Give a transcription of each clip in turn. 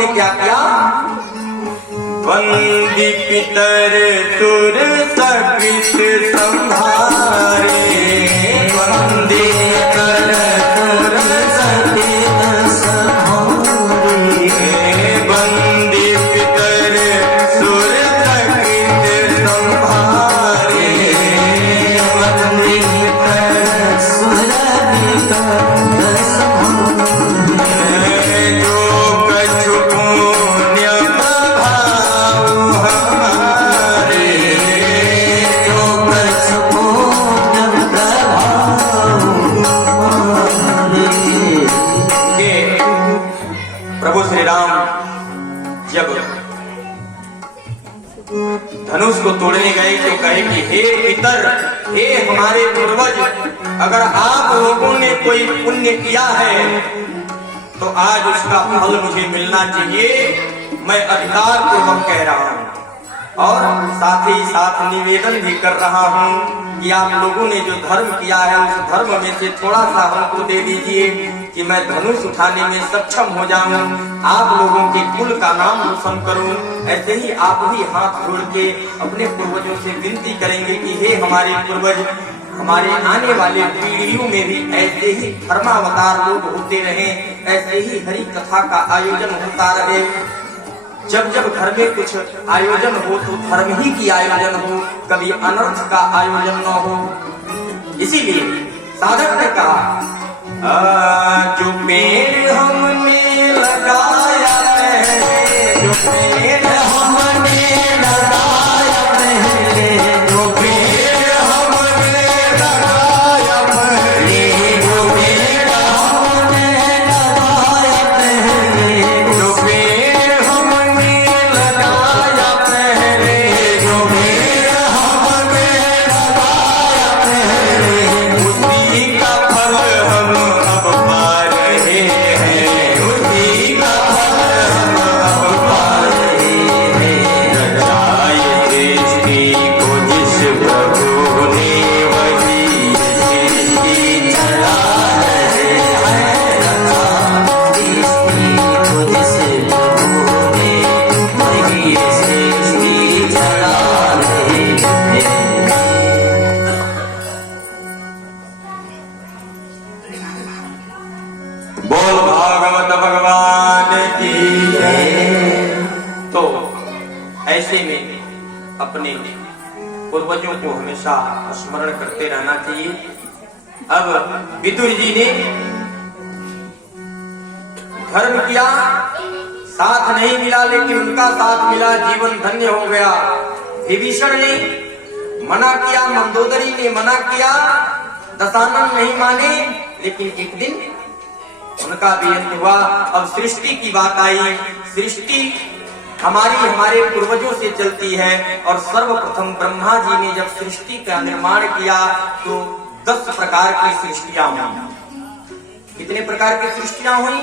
उन्होंने क्या किया? वंदी पितर सुर सकृत संभारे, वंदी पितर सुर सकृत संभारे, वंदी पितर सुर सकृत संभारे, वंदी पितर सुर सकृत संभारे, जो कछु पुण्य प्रभु श्री राम जब धनुष को तोड़ने गए तो कहे कि हे पितर, हे हमारे पूर्वज, अगर आप लोगों ने कोई पुण्य किया है तो आज उसका फल मुझे मिलना चाहिए। मैं अधिकार पूर्वक कह रहा हूँ और साथ ही साथ निवेदन भी कर रहा हूँ कि आप लोगों ने जो धर्म किया है उस धर्म में से थोड़ा सा हमको दे दीजिए कि मैं धनुष उठाने में सक्षम हो जाऊं, आप लोगों के कुल का नाम रोशन करूं। ऐसे ही आप भी हाथ जोड़ के अपने पूर्वजों से विनती करेंगे कि हे हमारे पूर्वज, हमारे आने वाले पीढ़ियों में भी ऐसे ही धर्मावतार लोग होते रहे, ऐसे ही हरि कथा का आयोजन होता रहे। जब जब घर में कुछ आयोजन हो तो धर्म ही की आयोजन हो, कभी अनर्थ का आयोजन न हो। इसीलिए साधक ने कहा, जो पेड़ हमने लगाया है, जो पेड़ हमने लगाया पहले, जो पेड़ हमने लगाया पहले, जो पेड़ हमने लगाया पहले, जो पेड़ हमने लगाया पहले, जो पेड़ हमने लगाया पहले, उसी का फल हम अब पा रहे हैं, उसी का फल हम अब पा रहे हैं। रचाए सृष्टि को जिस प्रभु ने, वही सृष्टि चला रहे हैं। रचाए सृष्टि को जिस प्रभु ने, वही सृष्टि चला रहे हैं। बोल भागवत भगवान की जय। तो ऐसे में अपने पूर्वजों को हमेशा स्मरण करते रहना चाहिए। अब विदुर जी ने धर्म किया, साथ नहीं मिला लेकिन उनका साथ मिला, जीवन धन्य हो गया। विभीषण ने मना किया, मंदोदरी ने मना किया, दशानन नहीं माने, लेकिन एक दिन उनका भी अंत हुआ। अब सृष्टि की बात आई। सृष्टि हमारे पूर्वजों से चलती है और सर्वप्रथम ब्रह्मा जी ने जब सृष्टि का निर्माण किया तो 10 प्रकार की सृष्टियां हुई। कितने प्रकार की सृष्टियां हुई?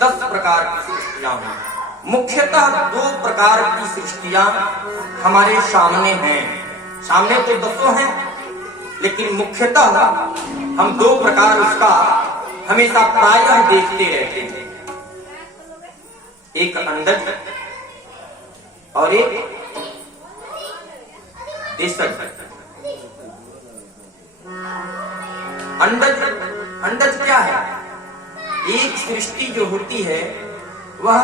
10 प्रकार की सृष्टियां हुई। मुख्यतः 2 प्रकार की सृष्टियां हमारे सामने हैं। सामने तो 10 हैं, लेकिन मुख्यतः हम 2 प्रकार उसका हमेशा प्रायः देखते रहते हैं। एक अंडज और एक देशज। अंडज क्या है? एक सृष्टि जो होती है वह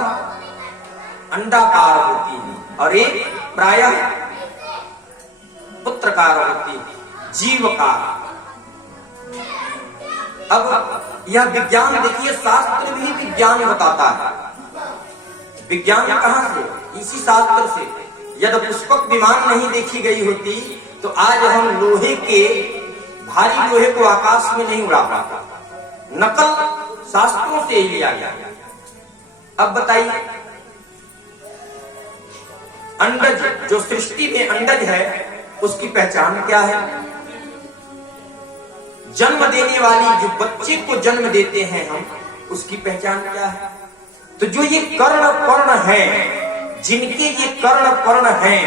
अंडाकार होती है और एक प्रायः पुत्रकार होती है, जीवकार। अब यह विज्ञान देखिए, शास्त्र भी विज्ञान बताता है। विज्ञान कहां से? इसी शास्त्र से। यदि पुष्पक विमान नहीं देखी गई होती तो आज हम लोहे के, भारी लोहे को आकाश में नहीं उड़ा पाता। नकल शास्त्रों से ही लिया गया। अब बताइए, अंडज जो सृष्टि में अंडज है उसकी पहचान क्या है? जन्म देने वाली जो बच्चे को जन्म देते हैं हम, उसकी पहचान क्या है? तो जो ये कर्ण पर्ण है, जिनके ये कर्ण पर्ण है,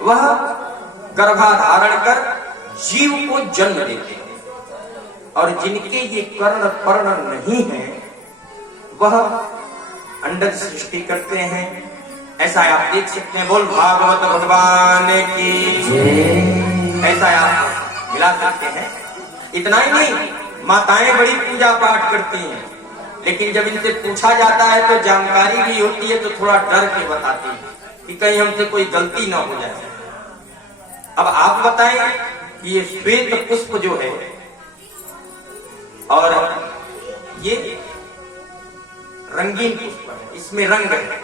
वह गर्भाधारण कर जीव को जन्म देते हैं, और जिनके ये कर्ण पर्ण नहीं है वह अंडर सृष्टि करते हैं। ऐसा आप देख सकते हैं। बोल भागवत भगवान की ऐसा आप मिला सकते हैं। इतना ही नहीं, माताएं बड़ी पूजा पाठ करती हैं, लेकिन जब इनसे पूछा जाता है तो जानकारी भी होती है तो थोड़ा डर के बताती है कि कहीं हमसे कोई गलती ना हो जाए। अब आप बताएं कि ये श्वेत पुष्प जो है और ये रंगीन पुष्प है, इसमें रंग है,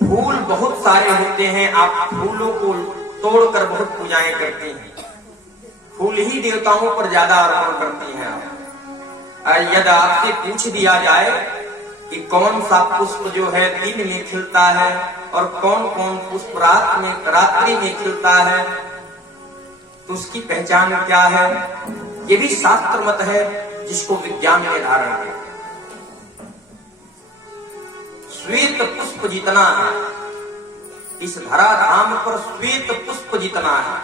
फूल बहुत सारे होते हैं। आप फूलों को तोड़कर बहुत पूजाएं करती हैं, फूल ही देवताओं पर ज्यादा अर्पण करती हैं आप। यदि आपसे पूछ दिया जाए कि कौन सा पुष्प जो है दिन में खिलता है और कौन कौन पुष्प रात्रि में खिलता है तो उसकी पहचान क्या है, ये भी शास्त्र मत है जिसको विज्ञान ने धारण किया। श्वेत पुष्प जितना है इस धराधाम पर, श्वेत पुष्प जितना है,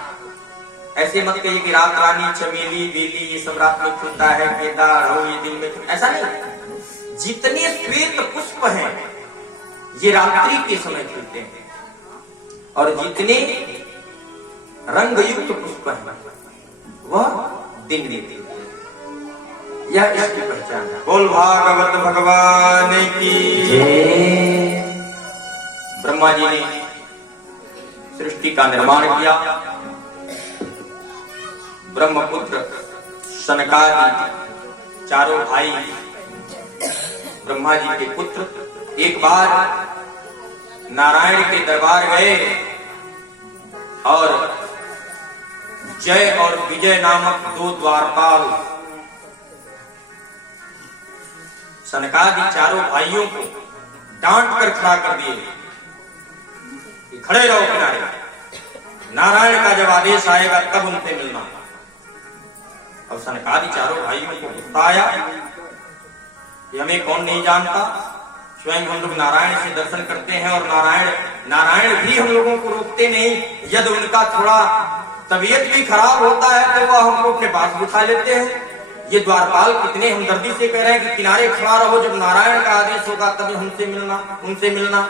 ऐसे मत कहिए कि रात रानी, चमेली, बेली ये सब रात में खिलता है, गेंदा, अड़हुल ये दिन में खिलता, ऐसा नहीं। जितने श्वेत पुष्प हैं ये रात्रि के समय खिलते हैं और जितने रंगयुक्त पुष्प हैं वह दिन में खिलते हैं। यह इसकी पहचान है। बोल भागवत भगवान की। ब्रह्मा जी ने सृष्टि का निर्माण किया। ब्रह्मपुत्र सनकादि चारों भाई ब्रह्मा जी के पुत्र एक बार नारायण के दरबार गए और जय और विजय नामक दो द्वारपाल सनकादि चारों भाइयों को डांट कर खड़ा कर दिए कि खड़े रहो किनारे, नारायण का जब आदेश आएगा तब उनसे मिलना। और सनकादि चारों भाइयों को गुस्सा आया कि हमें कौन नहीं जानता, स्वयं हम लोग नारायण से दर्शन करते हैं और नारायण भी हम लोगों को रोकते नहीं। यदि उनका थोड़ा तबीयत भी खराब होता है तो वह हमको अपने पास बिठा लेते हैं। ये द्वारपाल कितने हमदर्दी से कह रहे हैं कि किनारे खड़ा रहो, जब नारायण का आदेश होगा तभी हमसे मिलना, उनसे मिलना।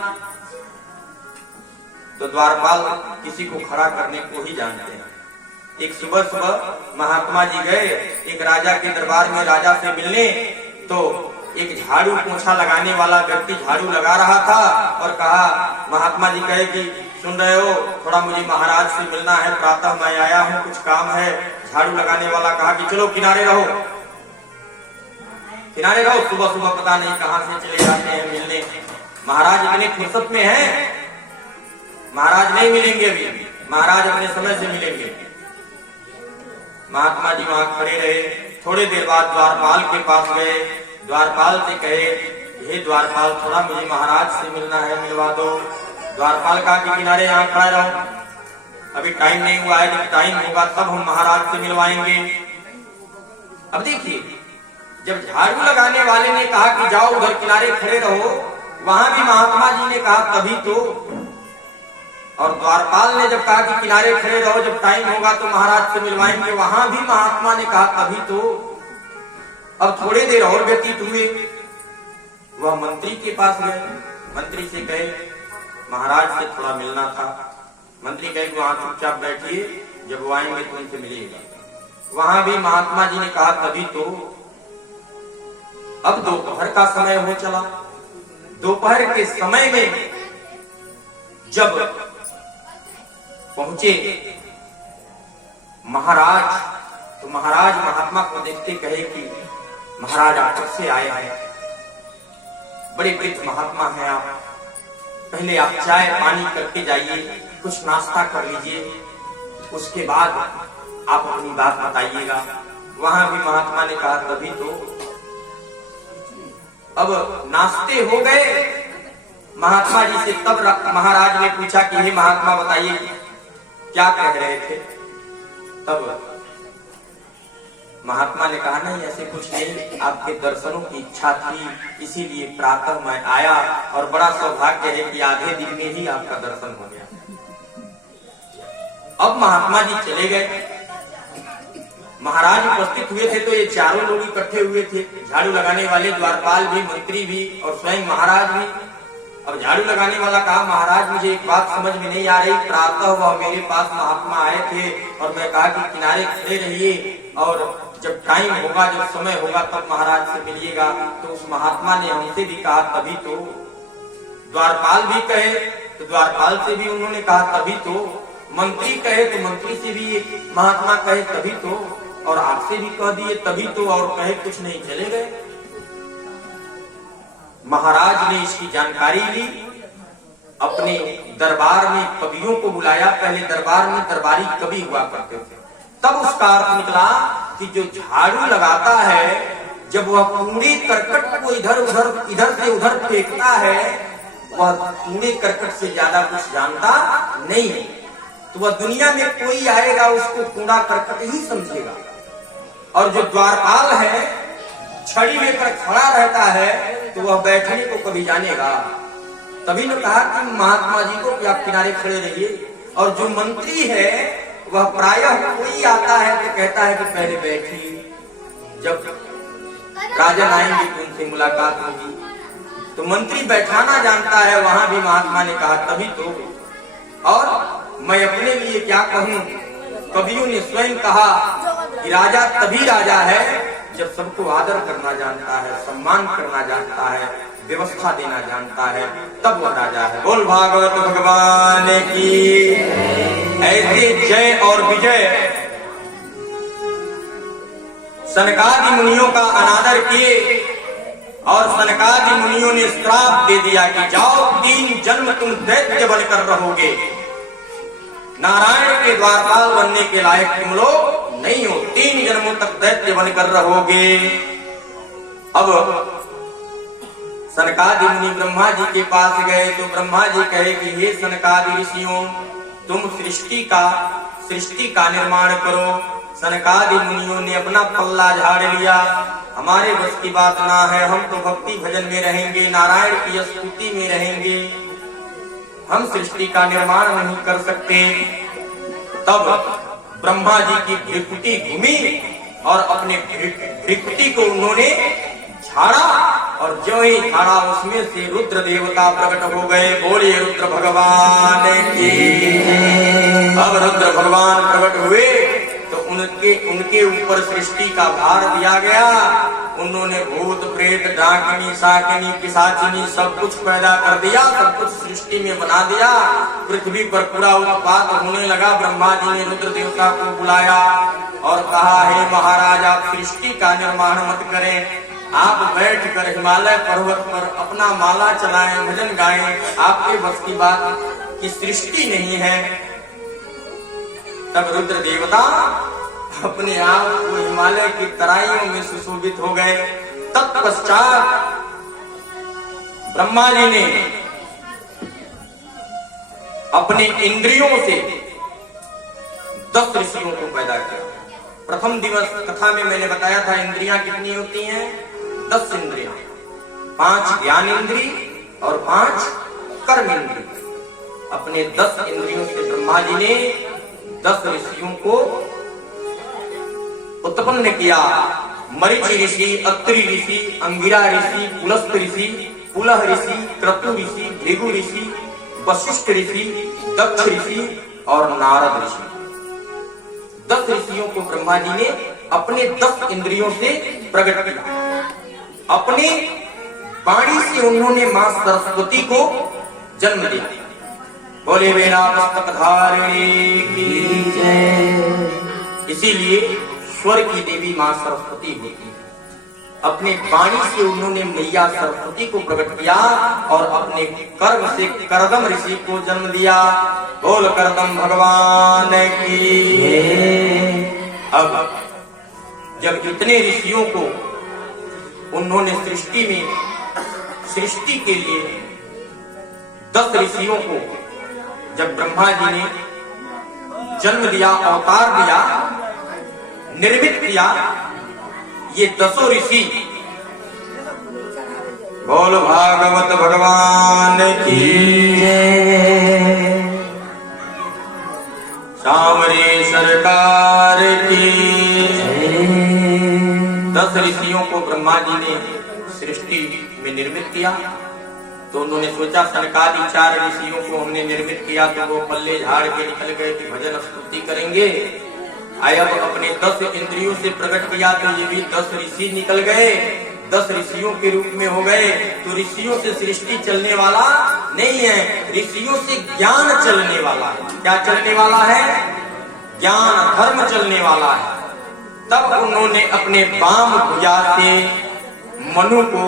तो द्वारपाल किसी को खड़ा करने को ही जानते हैं। एक सुबह महात्मा जी गए एक राजा के दरबार में राजा से मिलने, तो एक झाड़ू पोंछा लगाने वाला व्यक्ति झाड़ू लगा रहा था और कहा, महात्मा जी कहे कि सुन रहे हो, थोड़ा मुझे महाराज से मिलना है, प्रातः मैं आया हूँ, कुछ काम है। झाड़ू लगाने वाला कहा कि चलो किनारे रहो, किनारे रहो। सुबह सुबह पता नहीं कहां से चले जाते हैं मिलने। महाराज इतने फुर्सत में हैं, महाराज नहीं मिलेंगे अभी, महाराज अपने समय से मिलेंगे। महात्मा जी वहां खड़े रहे। थोड़ी देर बाद द्वारपाल के पास गए, द्वारपाल से कहे, हे द्वारपाल, थोड़ा मुझे महाराज से मिलना है, मिलवा दो। द्वारपाल कहा कि किनारे यहाँ खड़े रहो, अभी टाइम नहीं हुआ है, जब टाइम होगा तब हम महाराज से मिलवाएंगे। अब देखिए, जब झाड़ू लगाने वाले ने कहा कि जाओ उधर किनारे खड़े रहो, वहां भी महात्मा जी ने कहा तभी तो। और द्वारपाल ने जब कहा कि किनारे खड़े रहो, जब टाइम होगा तो महाराज से मिलवाएंगे, वहां भी महात्मा ने कहा तभी तो। अब थोड़ी देर और व्यतीत हुए, वह मंत्री के पास गए, मंत्री से कहे महाराज से थोड़ा मिलना था। मंत्री कहे वहां चुपचाप बैठिए, जब वो आएंगे तो उनसे मिलिएगा। वहां भी महात्मा जी ने कहा तभी तो। अब दोपहर का समय हो चला। दोपहर के समय में जब पहुंचे महाराज, तो महाराज महात्मा को देखते कहे कि महाराज आप कब से आए हैं, बड़े वृद्ध महात्मा हैं आप, पहले आप चाय पानी करके जाइए, कुछ नाश्ता कर लीजिए, उसके बाद आप अपनी बात बताइएगा। वहां भी महात्मा ने कहा तभी तो। अब नाश्ते हो गए महात्मा जी से, तब महाराज ने पूछा कि हे महात्मा बताइए क्या कह रहे थे। तब महात्मा ने कहा नहीं ऐसे कुछ नहीं, आपके दर्शनों की इच्छा थी, इसीलिए प्रातः मैं आया और बड़ा सौभाग्य है कि आधे दिन में ही आपका दर्शन हो गया। अब महात्मा जी चले गए। महाराज उपस्थित हुए थे तो ये चारों लोग इकट्ठे हुए थे, झाड़ू लगाने वाले, द्वारपाल भी, मंत्री भी और स्वयं महाराज भी। अब झाड़ू लगाने वाला कहा, महाराज मुझे एक बात समझ में नहीं आ रही, प्रातः वह मेरे पास महात्मा आए थे और मैं कहा कि किनारे खड़े रहिए और जब टाइम होगा, जब समय होगा तब महाराज से मिलिएगा। तो उस महात्मा ने हमसे भी कहा तभी तो, द्वारपाल भी कहे तो द्वारपाल से भी उन्होंने कहा तभी तो, मंत्री कहे तो मंत्री से भी महात्मा कहे तभी तो, और आपसे भी कह दिए तभी तो, और कहे कुछ नहीं, चले गए। महाराज ने इसकी जानकारी ली, अपने दरबार में कवियों को बुलाया। पहले दरबार में दरबारी कवि हुआ करते थे। तब उसका अर्थ निकला कि जो झाड़ू लगाता है, जब वह कूड़े करकट को इधर से उधर फेंकता है, वह कूड़े करकट से ज्यादा कुछ जानता नहीं है। तो वह दुनिया में कोई आएगा उसको कूड़ा करकट ही समझेगा। और जो द्वारपाल है, छड़ी लेकर खड़ा रहता है, तो वह बैठने को कभी जानेगा। तभी ने कहा कि महात्मा जी को कि आप किनारे खड़े रहिए। और जो मंत्री है वह प्रायः कोई आता है तो कहता है कि पहले बैठिए, जब राजन आएंगे तो उनसे मुलाकात होगी। तो मंत्री बैठाना जानता है, वहां भी महात्मा ने कहा तभी तो। और मैं अपने लिए क्या कहूं, कवियों ने स्वयं कहा कि राजा तभी राजा है जब सबको आदर करना जानता है, सम्मान करना जानता है, व्यवस्था देना जानता है, तब वह राजा है। बोल भागवत भगवान की। ऐसे जय और विजय सनकादि मुनियों का अनादर किए और सनकादि मुनियों ने श्राप दे दिया कि जाओ 3 जन्म तुम दैत्य बनकर रहोगे, नारायण के द्वारपाल बनने के लायक तुम लोग नहीं हो, 3 जन्मों तक दैत्य बनकर रहोगे। अब सनकादि मुनि ब्रह्मा जी के पास गए तो ब्रह्मा जी कहे कि हे सनकादि ऋषियों, तुम सृष्टि का निर्माण करो। सनकादि मुनियों ने अपना पल्ला झाड़ लिया, हमारे बस की बात ना है, हम तो भक्ति भजन में रहेंगे, नारायण की स्तुति में रहेंगे, हम सृष्टि का निर्माण नहीं कर सकते। तब ब्रह्मा जी की भृकुटी घूमी और अपने भृकुटी को उन्होंने झाड़ा और जो ही झाड़ा उसमें से रुद्र देवता प्रकट हो गए। बोलिए रुद्र भगवान की। अब रुद्र भगवान प्रकट हुए तो उनके ऊपर सृष्टि का भार दिया गया। उन्होंने भूत प्रेत डाकिनी शाकिनी पिशाचिनी सब कुछ पैदा कर दिया, सब कुछ सृष्टि में बना दिया। पृथ्वी पर पूरा उत्पात होने लगा। ब्रह्मा जी ने रुद्र देवता को बुलाया और कहा, हे महाराज, आप सृष्टि का निर्माण मत करें, आप बैठकर हिमालय पर्वत पर अपना माला चलाएं, भजन गाएं, आपके बस की बात की सृष्टि नहीं है। तब रुद्र देवता अपने आप को हिमालय की तराइयों में सुशोभित हो गए। तत्पश्चात ब्रह्मा जी ने अपने इंद्रियों से 10 ऋषियों को पैदा किया। प्रथम दिवस कथा में मैंने बताया था इंद्रियां कितनी होती हैं, 10 इंद्रियां, 5 ज्ञान इंद्री और 5 कर्म इंद्री। अपने 10 इंद्रियों से ब्रह्मा जी ने 10 ऋषियों को उत्पन्न किया। मरीचि ऋषि, अत्रि ऋषि, अंगिरा ऋषि, पुलस्त ऋषि, पुलह ऋषि, क्रतु ऋषि, भृगु ऋषि, वशिष्ठ ऋषि, दक्ष ऋषि और नारद ऋषि। 10 ऋषियों को ब्रह्मा जी ने अपने 10 इंद्रियों से प्रकट किया। अपने वाणी से उन्होंने मां सरस्वती को जन्म दिया। बोले मेरा पुस्तक धारिणी की जय। इसीलिए स्वर की देवी मां सरस्वती होती है। अपने वाणी से उन्होंने मैया सरस्वती को प्रकट किया और अपने कर्म से करदम ऋषि को जन्म दिया। बोल करदम भगवान की। अब जब इतने ऋषियों को उन्होंने सृष्टि के लिए 10 ऋषियों को जब ब्रह्मा जी ने जन्म दिया, अवतार दिया, निर्मित किया, ये 10 ऋषि, बोल भागवत भगवान की सामरे सरकार की। ब्रह्मा जी ने सृष्टि में निर्मित किया। तो उन्होंने सोचा सनकादि 4 ऋषियों को हमने निर्मित किया तो वो पल्ले झाड़ के निकल गए कि भजन स्तुति करेंगे। अब अपने 10 इंद्रियों से प्रकट किया तो ये भी 10 ऋषि निकल गए, 10 ऋषियों के रूप में हो गए। तो ऋषियों से सृष्टि चलने वाला नहीं है, ऋषियों से ज्ञान चलने वाला है। क्या चलने वाला है? ज्ञान धर्म चलने वाला है। तब उन्होंने अपने वाम भुजा से मनु को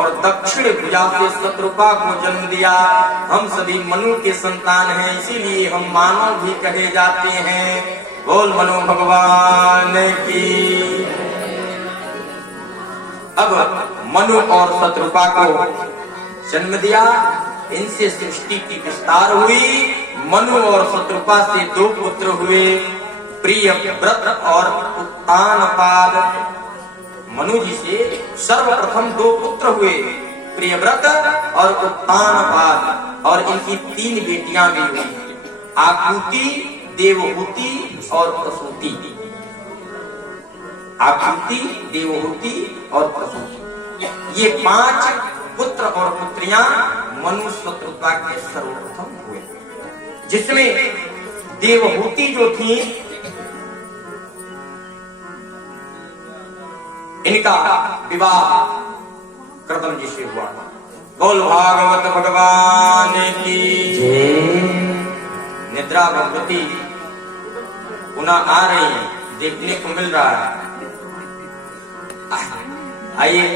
और दक्षिण भुजा से शत्रुपा को जन्म दिया। हम सभी मनु के संतान हैं, इसीलिए हम मानव भी कहे जाते हैं। बोल मनु भगवान की। अब मनु और शत्रुपा को जन्म दिया, इनसे सृष्टि की विस्तार हुई। मनु और शत्रुपा से 2 पुत्र हुए, प्रियव्रत और उत्तानपाद। मनु जी से सर्वप्रथम 2 पुत्र हुए, प्रियव्रत और उत्तानपाद, और इनकी 3 बेटियां भी हुई, आकृति, देवहूति और प्रसूति। आकृति, देवहूति और प्रसूति, ये 5 पुत्र और पुत्रियां मनु शत्रुपा के सर्वप्रथम हुए। जिसमें देवहूति जो थी, इनका विवाह कृतम जी से हुआ। बोल भागवत भगवान की। निद्रा भगवती पुनः आ रही है, देखने को मिल रहा है। आइए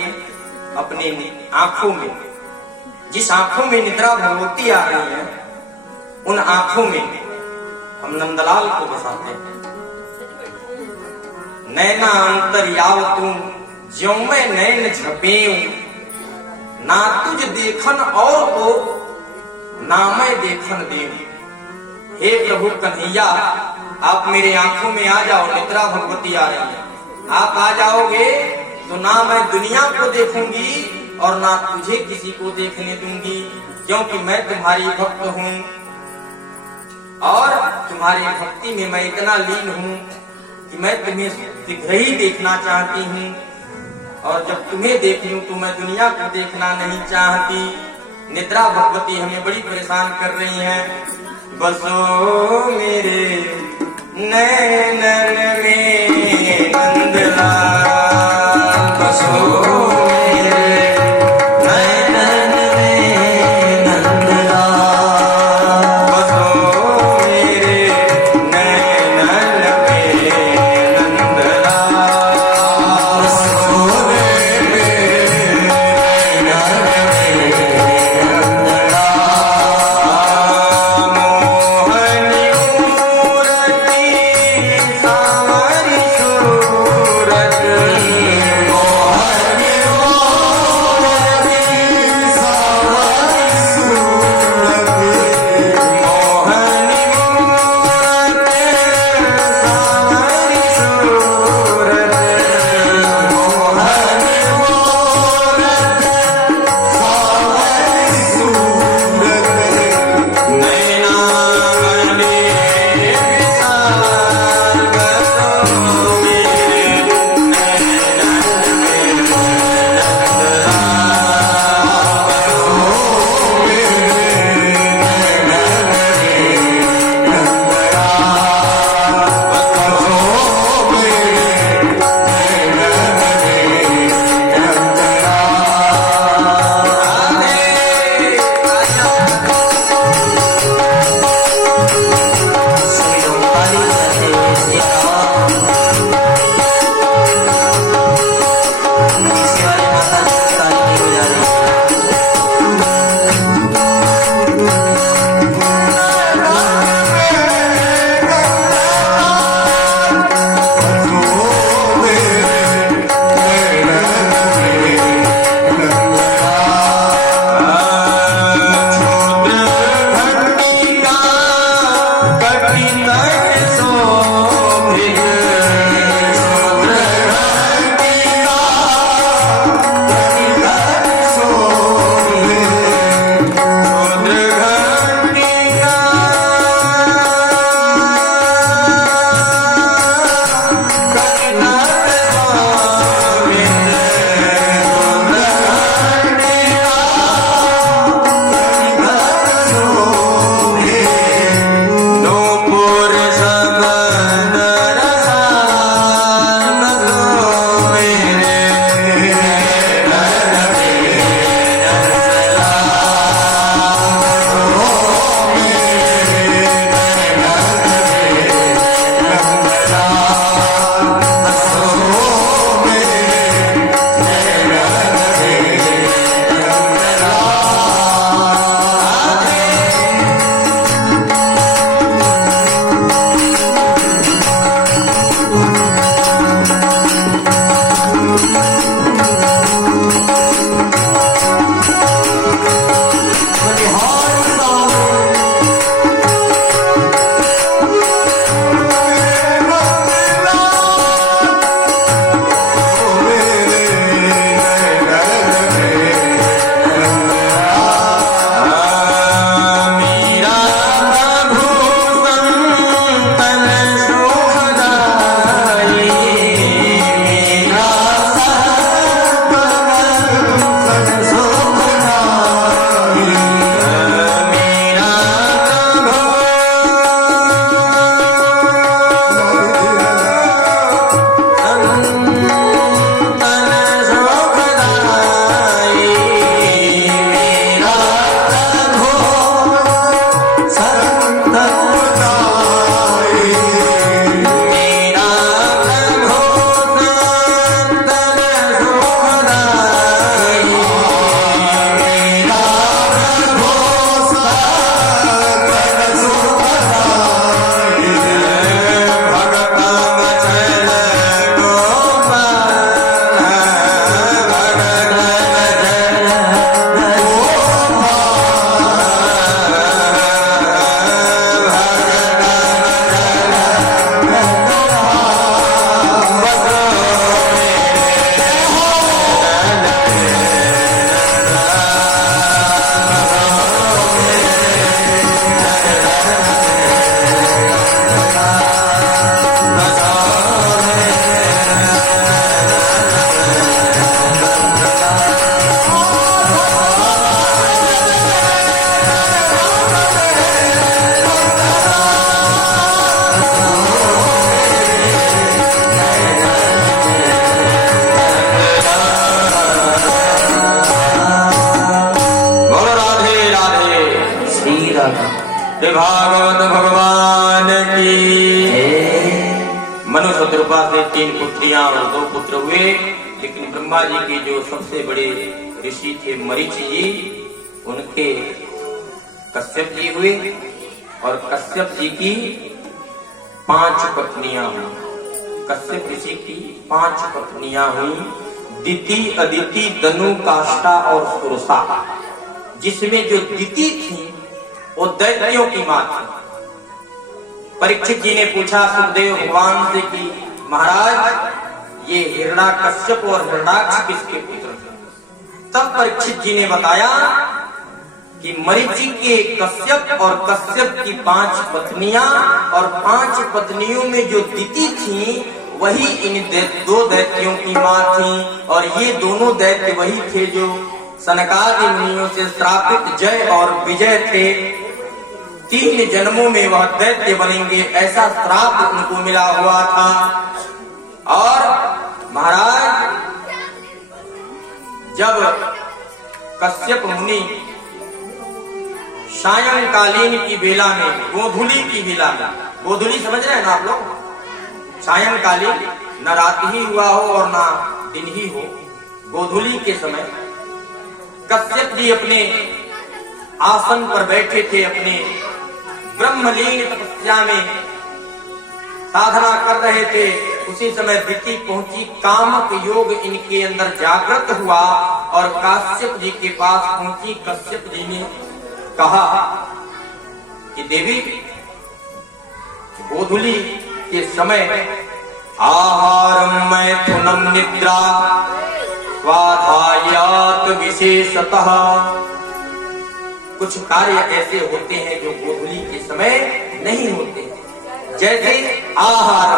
अपनी आंखों में, जिस आंखों में निद्रा भगवती आ रही है, उन आंखों में हम नंदलाल को बसाते हैं। नैना अंतर्याव तू ज्यों मैं नैन झपेऊं, ना तुझ देखन और को ना मैं देखन देऊं। हे प्रभु कन्हैया, आप मेरे आंखों में आ जाओ। निद्रा भगवती आ रही है, आप आ जाओगे तो ना मैं दुनिया को देखूंगी और ना तुझे किसी को देखने दूंगी, क्योंकि मैं तुम्हारी भक्त हूँ और तुम्हारी भक्ति में मैं इतना लीन हूँ कि मैं तुम्हें शीघ्र ही देखना चाहती हूँ, और जब तुम्हें देख लूं तो मैं दुनिया को देखना नहीं चाहती। निद्रा भगवती हमें बड़ी परेशान कर रही हैं। बसो मेरे नैनन में नंदलाल, बसो सावरी भागवत भगवान की। मनुष्य कृपा से 3 पुत्रियां और 2 पुत्र हुए, लेकिन ब्रह्मा जी के जो सबसे बड़े ऋषि थे मरीचि जी, उनके कश्यप जी हुए और कश्यप जी की 5 पत्नियां हुई। कश्यप ऋषि की 5 पत्नियां हुई, दिति, अदिति, दनु, काष्ठा और सुरसा। जिसमें जो दिति थी वो दैत्यों की मां थी। परीक्षित जी ने पूछा सुखदेव भगवान से कि महाराज ये हिरण्याकश्यप और हिरण्याक्ष किसके पुत्र थे? तब परीक्षित जी ने बताया कि मरीचि के कश्यप और कश्यप की 5 पत्नियां और 5 पत्नियों में जो दिति थी वही इन 2 दैत्यों की मां थी। और ये दोनों दैत्य वही थे जो सनकादि मुनियों से श्रापित जय और विजय थे। 3 जन्मों में वह दैत्य बनेंगे ऐसा श्राप उनको मिला हुआ था। और महाराज जब कश्यप मुनि सायंकालीन की बेला में, गोधूली की बेला में, गोधूली समझ रहे हैं ना आप लोग? सायंकालीन, न रात ही हुआ हो और न दिन ही हो, गोधूली के समय कश्यप जी अपने आसन पर बैठे थे, अपने ब्रह्मलीन तपस्या में साधना कर रहे थे। उसी समय दिति पहुंची, कामक योग इनके अंदर जागृत हुआ और कश्यप जी के पास पहुंची। कश्यप जी ने कहा कि देवी गोधूली के समय आहारम मैथुनम निद्रा स्वाध्यायात् विशेषतः, कुछ कार्य ऐसे होते हैं जो गोधूली के समय नहीं होते। जैसे आहार,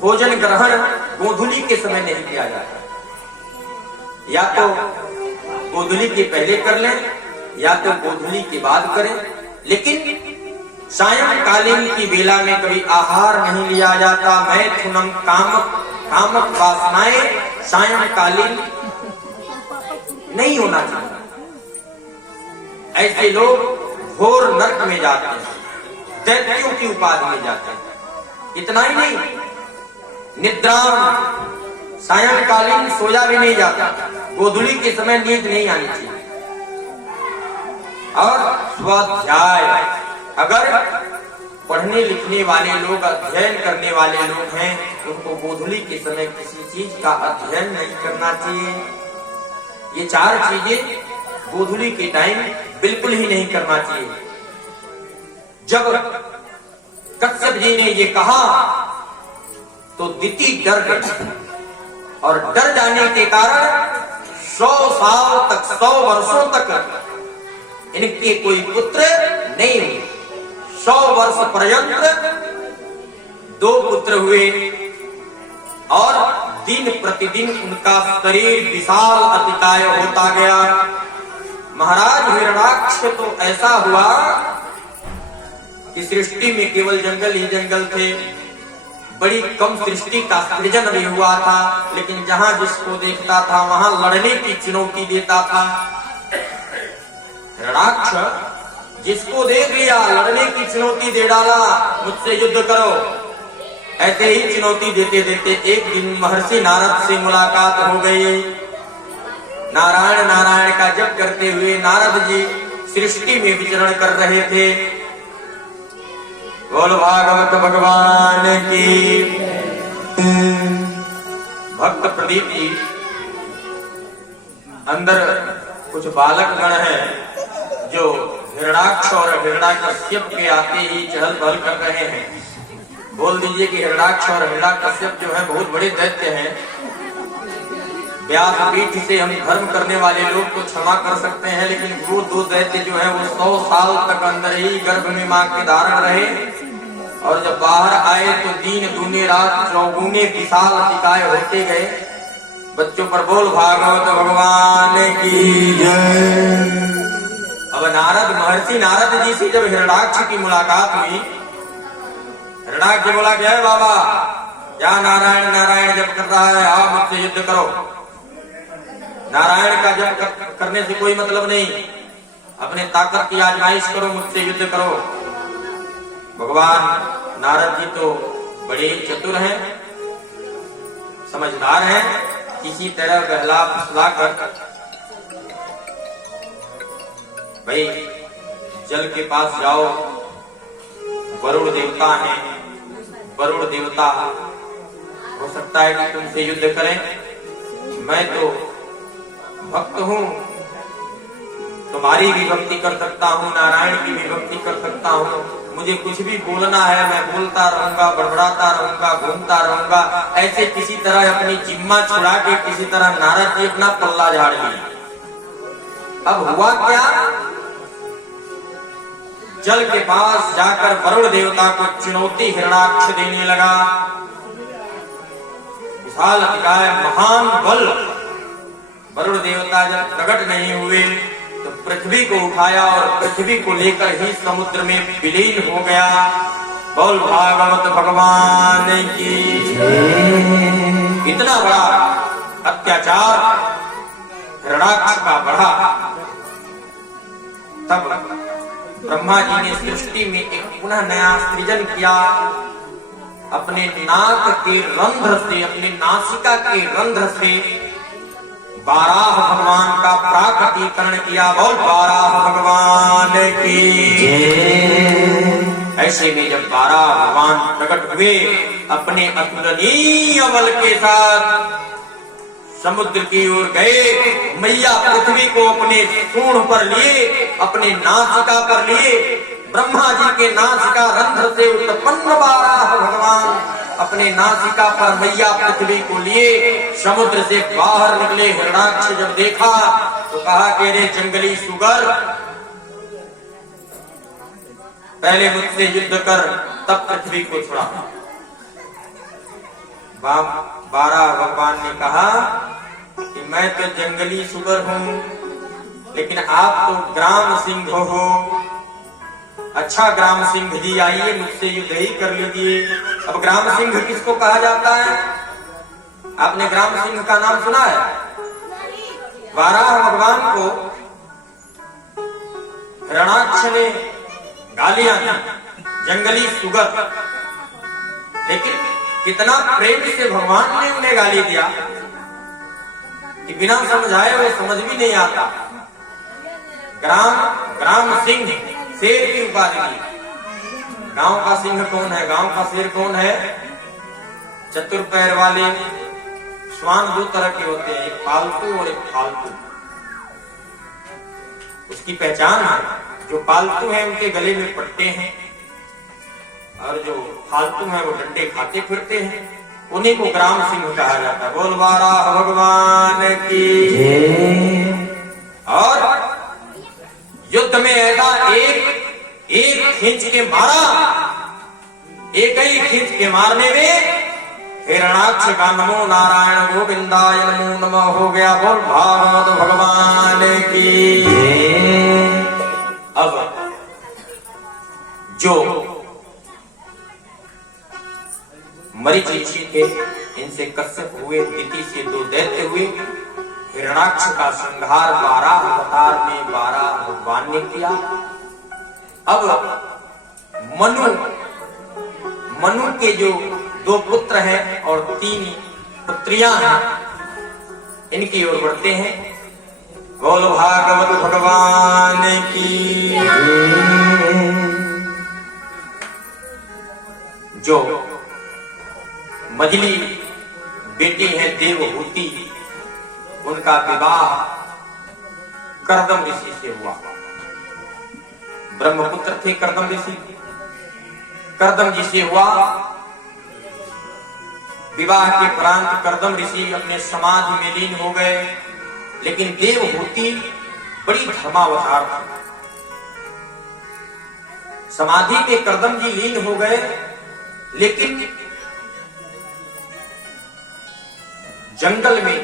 भोजन ग्रहण गोधूली के समय नहीं किया जाता। या तो गोधूली के पहले कर लें या तो गोधूली के बाद करें, लेकिन सायंकालीन की बेला में कभी आहार नहीं लिया जाता। मैथुनम, कामक वासनाएं सायंकालीन नहीं होना चाहिए। ऐसे लोग घोर नरक में जाते हैं, दैत्यों की उपाधि में जाते हैं। इतना ही नहीं, निद्रा सायंकालीन सोया भी नहीं जाता, गोधूली के समय नींद नहीं आनी चाहिए। और स्वाध्याय, अगर पढ़ने लिखने वाले लोग, अध्ययन करने वाले लोग हैं, उनको गोधूली के समय किसी चीज का अध्ययन नहीं करना चाहिए। ये 4 चीजें गोधूली के टाइम बिल्कुल ही नहीं करना चाहिए। जब कश्यप जी ने ये कहा तो दिति डर गई और डर जाने के कारण 100 साल तक, 100 वर्षों तक इनके कोई पुत्र नहीं हुए। 100 वर्ष पर्यंत 2 पुत्र हुए और दिन प्रतिदिन उनका शरीर विशाल अतिकाय होता गया। महाराज हिरण्याक्ष तो ऐसा हुआ कि सृष्टि में केवल जंगल ही जंगल थे, बड़ी कम सृष्टि का सृजन भी हुआ था, लेकिन जहां जिसको देखता था वहां लड़ने की चुनौती देता था। हिरण्याक्ष जिसको देख लिया लड़ने की चुनौती दे डाला, मुझसे युद्ध करो। ऐसे ही चुनौती देते देते एक दिन महर्षि नारद से मुलाकात हो गई। नारायण नारायण का जप करते हुए नारद जी सृष्टि में विचरण कर रहे थे। बोल भागवत भगवान की। भक्त प्रदीप जी, अंदर कुछ बालक गण हैं जो हिरण्याक्ष और हिरण्याकश्यप के आते ही चहल पहल कर रहे हैं। बोल दीजिए कि हिरण्याक्ष और हिरण्याकश्यप जो है बहुत बड़े दैत्य हैं। व्यासपीठ से हम धर्म करने वाले लोग को क्षमा कर सकते हैं, लेकिन वो 2 दैत्य जो है वो 100 साल तक अंदर ही गर्भ में मां के धारण रहे और जब बाहर आए तो दिन दूने रात चौगुने विशाल अतिकाय होते गए। बच्चों पर बोल भागवत भगवान की जय। अब नारद, महर्षि नारद जी से जब हिरण्याक्ष की मुलाकात हुई, हिरण्याक्ष जी बोला क्या है बाबा, क्या नारायण नारायण जप कर रहा है, आओ मुझसे युद्ध करो। नारायण का जप करने से कोई मतलब नहीं, अपने ताकत की आजमाइश करो, मुझसे युद्ध करो। भगवान नारद जी तो बड़े चतुर हैं, समझदार हैं, किसी तरह बहला फुसला कर भाई जल के पास जाओ, वरुण देवता हैं, वरुण देवता हो सकता है कि तुमसे युद्ध करें। मैं तो भक्त हूं, तुम्हारी भी भक्ति कर सकता हूं, नारायण की भी भक्ति कर सकता हूं, मुझे कुछ भी बोलना है मैं बोलता रहूंगा, बड़बड़ाता रहूंगा, घूमता रहूंगा। ऐसे किसी तरह अपनी जिम्मा छुड़ा के किसी तरह नारद जी अपना पल्ला झाड़ लिए। अब हुआ क्या, जल के पास जाकर वरुण देवता को चुनौती हिरणाक्ष देने लगा। विशाल अतिकाय महान बल, वरुण देवता जब प्रकट नहीं हुए तो पृथ्वी को उठाया और पृथ्वी को लेकर ही समुद्र में विलीन हो गया। बोल भागवत भगवान की। इतना बड़ा अत्याचार हिरणाक्ष का बढ़ा, तब ब्रह्मा जी ने सृष्टि में एक पुनः नया सृजन किया। अपने नाक के रंध्र से, अपने नासिका के रंध्र से बाराह भगवान का प्राकटीकरण किया। बोल बाराह भगवान की। ऐसे में जब बाराह भगवान प्रकट हुए अपने अतुलनीय बल के साथ समुद्र की ओर गए, मैया पृथ्वी को अपने सूंड पर लिए, अपने नासिका पर लिए। ब्रह्मा जी के नासिका रंध्र से उत्पन्न बाराह भगवान अपने नासिका पर मैया पृथ्वी को लिए समुद्र से बाहर निकले। हिरणाक्ष जब देखा तो कहा कि रे जंगली सुगर, पहले मुझसे युद्ध कर तब पृथ्वी को छुड़ा। बाराह भगवान ने कहा कि मैं तो जंगली सुगर हूं, लेकिन आप तो ग्राम सिंह हो। अच्छा ग्राम सिंह जी, आइए मुझसे युद्ध ही कर लीजिए। अब ग्राम सिंह किसको कहा जाता है? आपने ग्राम सिंह का नाम सुना है? बाराह भगवान को हिरणाक्ष ने गालियां दी, जंगली सुगर। लेकिन कितना प्रेम से भगवान ने उन्हें गाली दिया कि बिना समझाए वो समझ भी नहीं आता। ग्राम सिंह, शेर की उपाधि दी। गांव का सिंह कौन है, गांव का शेर कौन है? चतुर पैर वाले श्वान दो तरह के होते हैं, एक पालतू और एक फालतू। उसकी पहचान है, जो पालतू है उनके गले में पट्टे हैं और जो फालतू है वो डंडे खाते फिरते हैं, उन्हीं को ग्राम सिंह कहा जाता है। बोल बाराह भगवान की। और युद्ध में ऐसा एक खींच के मारा, एक ही खींच के मारने में हिरणाक्ष का नमो नारायण गोविंदाय नमो नमः हो गया। बोल भागवत भगवान की। अब जो मरीचि ऋषि थे, इनसे कश्यप हुए, दिति से दो दैत्य हुए। हिरणाक्ष का संहार 12 अवतार में 12 भगवान ने किया। अब मनु के जो 2 पुत्र हैं और 3 पुत्रियां हैं, इनकी ओर बढ़ते हैं। बोल भागवत भगवान की। जो मझली बेटी है देवहूति, उनका विवाह कर्दम ऋषि से हुआ। ब्रह्मपुत्र थे कर्दम ऋषि, कर्दम जी से हुआ। विवाह के उपरांत कर्दम ऋषि अपने समाधि में लीन हो गए। लेकिन देवहूति बड़ी धर्मावतार थी। समाधि में कर्दम जी लीन हो गए, लेकिन जंगल में,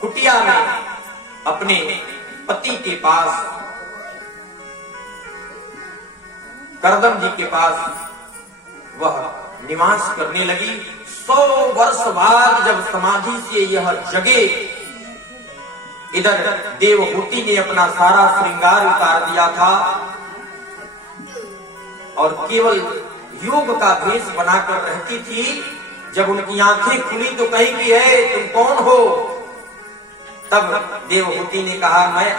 कुटिया में अपने पति के पास, कर्दम जी के पास वह निवास करने लगी। 100 वर्ष बाद जब समाधि से यह जगे, इधर देवहूति ने अपना सारा श्रृंगार उतार दिया था और केवल योग का भेष बनाकर रहती थी। जब उनकी आंखें खुली तो कही कि है तुम कौन हो? तब देवहूति ने कहा मैं